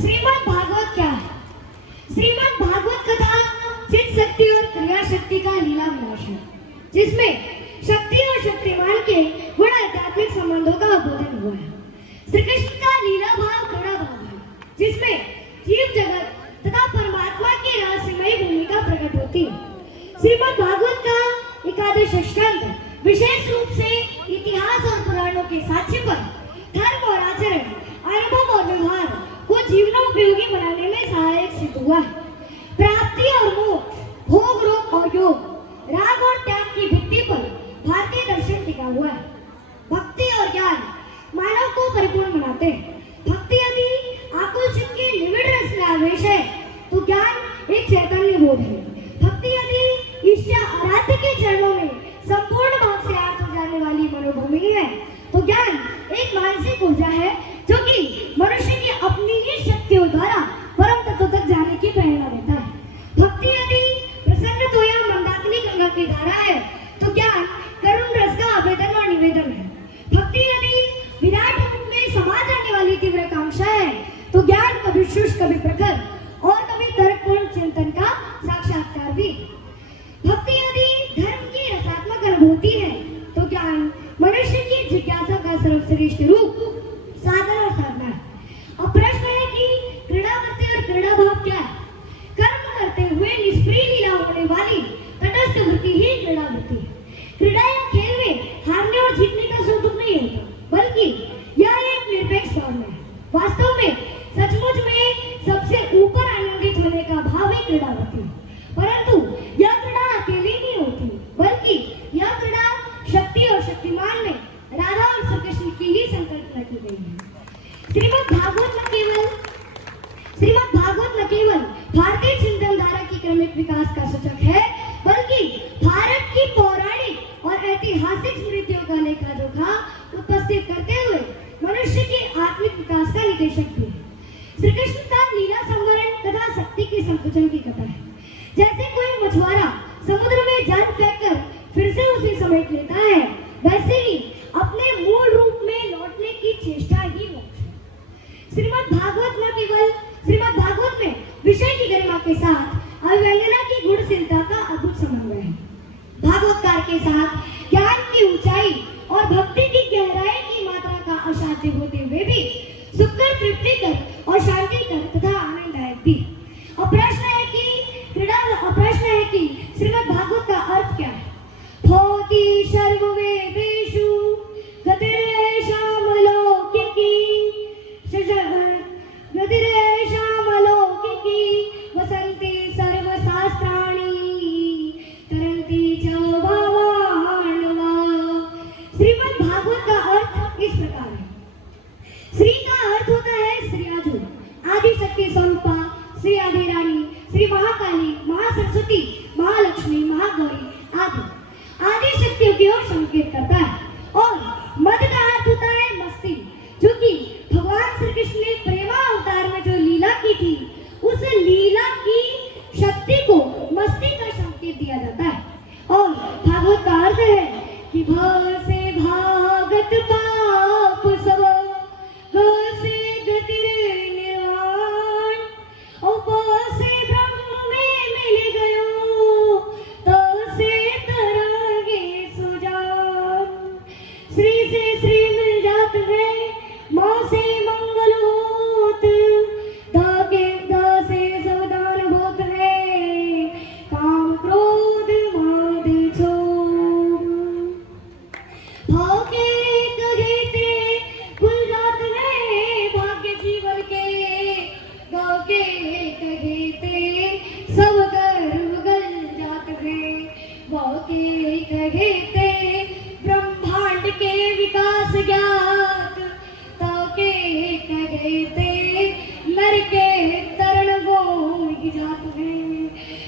श्रीमद् भागवत क्या है? श्रीमद् भागवत कथा चित्त शक्ति और क्रिया शक्ति का लीला विलास है, जिसमें शक्ति और शक्तिमान के गुण आध्यात्मिक संबंधों का बोधन हुआ है। श्री कृष्ण का लीला भाव क्रीड़ा भाव है, जिसमें जीव जगत तथा परमात्मा की रहस्यमयी भूमिका प्रकट होती है। श्रीमद् भागवत का एकादश स्कंद विशेष रूप से इतिहास और पुराणों के साक्ष्य पर धर्म और आचरण, अनुभव और व्यवहार को जीवनोपयोगी बनाने में सहायक सिद्ध हुआ है। प्राप्ति और मोक्ष, भोग रोग और योग, राग और त्याग की भित्ति पर भारतीय दर्शन टिका हुआ है। भक्ति और ज्ञान मानव को परिपूर्ण बनाते हैं। भक्ति यदि आकुल चित्त के निविड़ रस में आवेश है तो ज्ञान एक चैतन्य बोध है। भक्ति यदि ईश्वर आराध्य के चरणों में संपूर्ण भाव से आर्त हो जाने वाली मनोभूमि है तो ज्ञान एक मानसिक ऊर्जा है जो कि मनुष्य की अपनी ही शक्तियों द्वारा परम तत्व तक जाने की प्रेरणा देता है। भक्ति यदि प्रसन्न तो या मंदाकिनी गंगा की धारा है तो ज्ञान करुण रस का आवेदन और निवेदन है। भक्ति यदि विराट रूप में समा जाने वाली तीव्र कांक्षा है तो ज्ञान कभी शुष्क, कभी प्रखर और कभी तर्कपूर्ण चिंतन का साक्षात्कार भी। भक्ति यदि धर्म की रसात्मक अनुभूति है तो ज्ञान मनुष्य की जिज्ञासा का सर्वश्रेष्ठ रूप, साधन और साधना है। अब प्रश्न है कि क्रीड़ावृत्ति और क्रीड़ा भाव क्या है? कर्म करते हुए निष्क्रिय लीला होने वाली तटस्थ वृत्ति ही क्रीड़ावृत्ति है। क्रीड़ा या खेल में हारने और जीतने का स्वरूप नहीं होता, बल्कि यह एक निरपेक्ष भावना है। वास्तव में सचमुच में सबसे ऊपर आनंदित होने का भाव ही क्रीड़ावृत्ति है। परंतु यह क्रीड़ा अकेली नहीं होती, बल्कि यह क्रीड़ा शक्ति और शक्तिमान में राधा और श्री कृष्ण की ही संकल्पना की गई है। श्रीमद् भागवत न केवल भारतीय चिंतनधारा की क्रमिक विकास का सूचक है, बल्कि भारत की पौराणिक और ऐतिहासिक स्मृतियों का लेखा जोखा उपस्थित करते हुए मनुष्य के आत्मिक विकास का निर्देशक भी है। श्री कृष्ण का लीला संवरण तथा शक्ति के संकुचन की कथा है। जैसे कोई मछुआरा समुद्र में जाल फेंककर फिर से उसे समेट लेता है, वैसे ही अपने मूल रूप में लौटने की चेष्टा ही मोक्ष है। श्रीमद् भागवत में विषय की गरिमा के साथ अभिव्यंजना की गुणशीलता का अद्भुत समन्वय है। भागवतकार के साथ ज्ञान की ऊंचाई और भक्ति की गहराई की मात्रा का असाध्य होते हुए भी सुखकर, तृप्तिकर और शांतिकर तथा आनंददायक भी। और प्रश्न है कि श्रीमद् भागवत का अर्थ क्या है? भवति सर्ववेदेषु गतिरेषां लौकिकी वसन्ति सर्वशास्त्राणि तरन्ति च भावान्वा। श्रीमद् भागवत का अर्थ इस प्रकार है। श्री का अर्थ होता है श्रीयाजु, आदि शक्ति स्वरूपा, श्री आदि रानी, श्री महाकाली, महासरस्वती, महालक्ष्मी, महागौरी आदि आदि शक्तियों की ओर संकेत करता है। और मद का अर्थ होता है मस्ती, जो कि भगवान श्री कृष्ण ने प्रेमा अवतार में जो लीला की थी, उस लीला की शक्ति को मस्ती का संकेत दिया जाता है। और भागवत का अर्थ है कि भव से भागत पाप सब, ग से गति निर्वाण, और से ब्रह्म में मिल गयो, तो से तरंगे सुजान। श्री से श्री मिल जात है, माँ से मंगल होत, दा से सावधान होत है, काम क्रोध माद छोड़। भाव के कहेते भूल जात है, भाग्य जीवन के गाँव के कहेते सब गर्व गल जात है। भाव के कहेते ब्रह्मांड के विकास ज्ञात, ताके कहेते नर के तरण गोई जात है।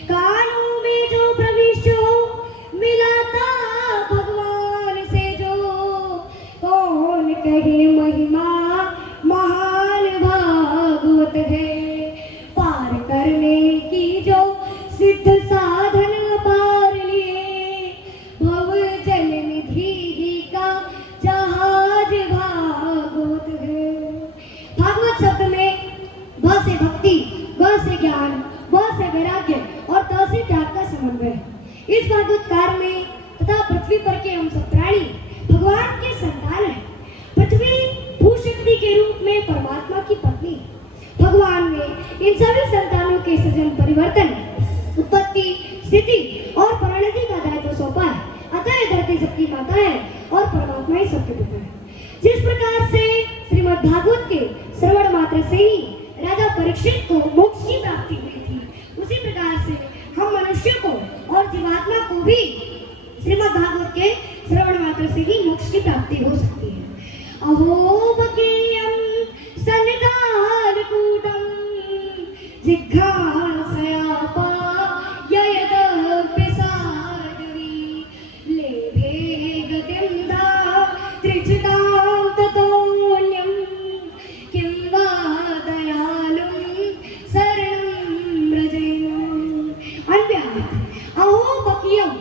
कानों में जो प्रविष्ट हो मिलाता भगवान से जो, कौन कहे महिमा महान भागवत है। पार करने की जो सिद्ध साधन पार लिए, भव जल निधि का जहाज भागवत है। भागवत इस भागवतकार में तथा पृथ्वी पर के हम सब प्राणी भगवान के संतान हैं। पृथ्वी भूशक्ति के रूप में परमात्मा की पत्नी। भगवान ने इन सभी संतानों के सृजन, परिवर्तन, उत्पत्ति, स्थिति और परिणति का दायित्व सौंपा है। अतः ये धरती सबकी माता है और परमात्मा ही सबके पिता है। जिस प्रकार से श्रीमद् भागवत के श्रवण मात्र से ही राजा परीक्षित को मोक्ष की प्राप्ति हुई थी, उसी प्रकार से हम मनुष्य को और जीवात्मा को भी श्रीमद् भागवत के श्रवण मात्र से ही मोक्ष की प्राप्ति हो सकती है। अहो बकीयम सनकालकूटम जिघ्रासयापा ययदपिसारदवी लेभे गतिं त्रिचितां ततोऽन्यं किं वा दयालुं शरणं व्रजेम। अन्व्यात् अहो बकीयम,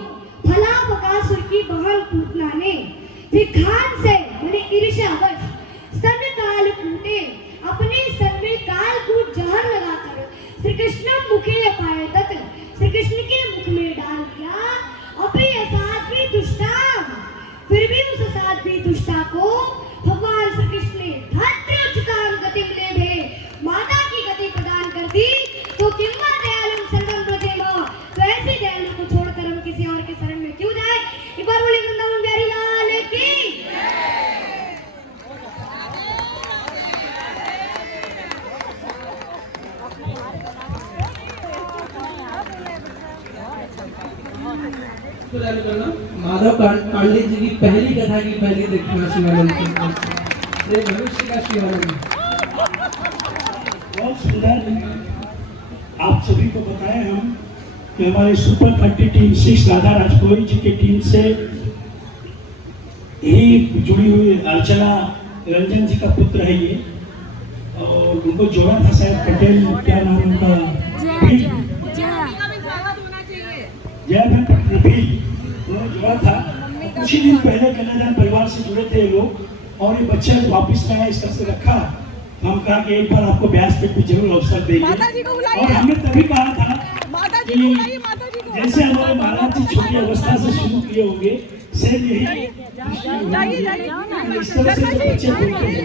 भला बकासुर की बहन पूतना ने जिघ्रान से मैंने ईर्ष्यावश स्तन काल कूटे, अपने स्तन में काल कूट जहर लगाकर श्री कृष्ण मुखे अपाय तत्, श्री कृष्ण के मुख में डाल दिया। अपने असाध्वी दुष्टा, फिर भी उस असाध्वी दुष्टा को भगवान श्री कृष्ण ने धन्योच्चतां गतिं लेभे, माता की गति प्रदान कर दी। तो किं वा दयालुं शरणं व्रजेम, तो ऐसे दयालु को छोड़कर हम किसी और के शरण में क्यों जाए। एक बार बोले वृंदावन बिहारी लाल की। माधव पांडे जी की पहली कथा की पहली देखना शिवानंद भविष्य का शिवानंद बहुत सुंदर। आप सभी को बताएं हम कि हमारे सुपर 30 टीम 6 राधा राजपुरोहित जी की टीम से ही जुड़ी हुई अर्चना रंजन जी का पुत्र है ये, और उनको जोड़ा था शायद पटेल, क्या नाम है उनका, जय बहन पटेल, उन्होंने जोड़ा था। कुछ ही दिन पहले कन्यादान परिवार से जुड़े थे ये लोग, और ये बच्चा वापिस में आया, इस तरह से रखा। हम कहा कि एक बार आपको ब्यास पे जरूर अवसर देंगे, और हमने तभी कहा था कि जैसे हमारे महाराज जी छोटी अवस्था से शुरू किए होंगे, सेम यही इस तरह से जो बच्चे बोलते हैं